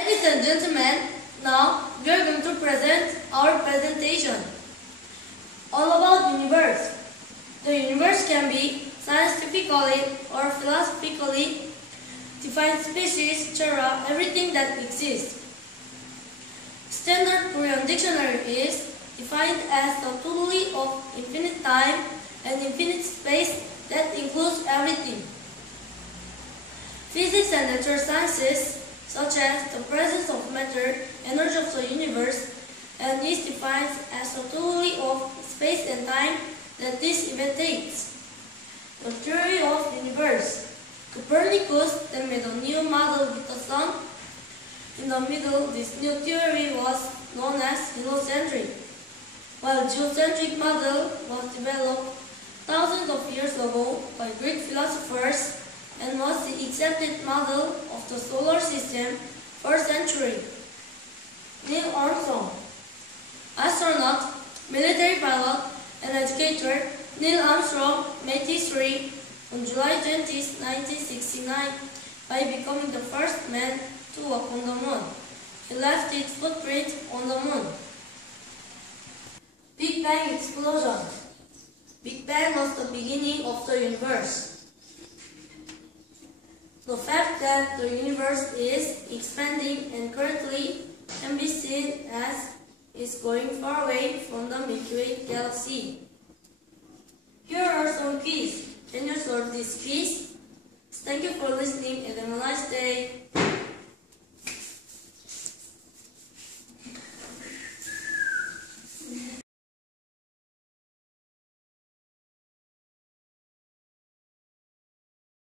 Ladies and gentlemen, now we are going to present our presentation all about universe. The universe can be scientifically or philosophically defined species, terra, everything that exists. Standard Korean dictionary is defined as the totality of infinite time and infinite space that includes everything. Physics and natural sciences, such as the presence of matter, energy of the universe, and is defined as the totality of space and time that this event takes. The theory of the universe. Copernicus then made a new model with the sun. In the middle, this new theory was known as heliocentric, while geocentric model was developed thousands of years ago by Greek philosophers and was the accepted model of the solar system for a century. Neil Armstrong. Astronaut, military pilot, and educator Neil Armstrong made history on July 20, 1969 by becoming the first man to walk on the moon. He left his footprint on the moon. Big Bang explosion. Big Bang was the beginning of the universe. The fact that the universe is expanding and currently can be seen as is going far away from the Milky Way galaxy. Here are some keys. Can you solve this quiz? Thank you for listening and have a nice day.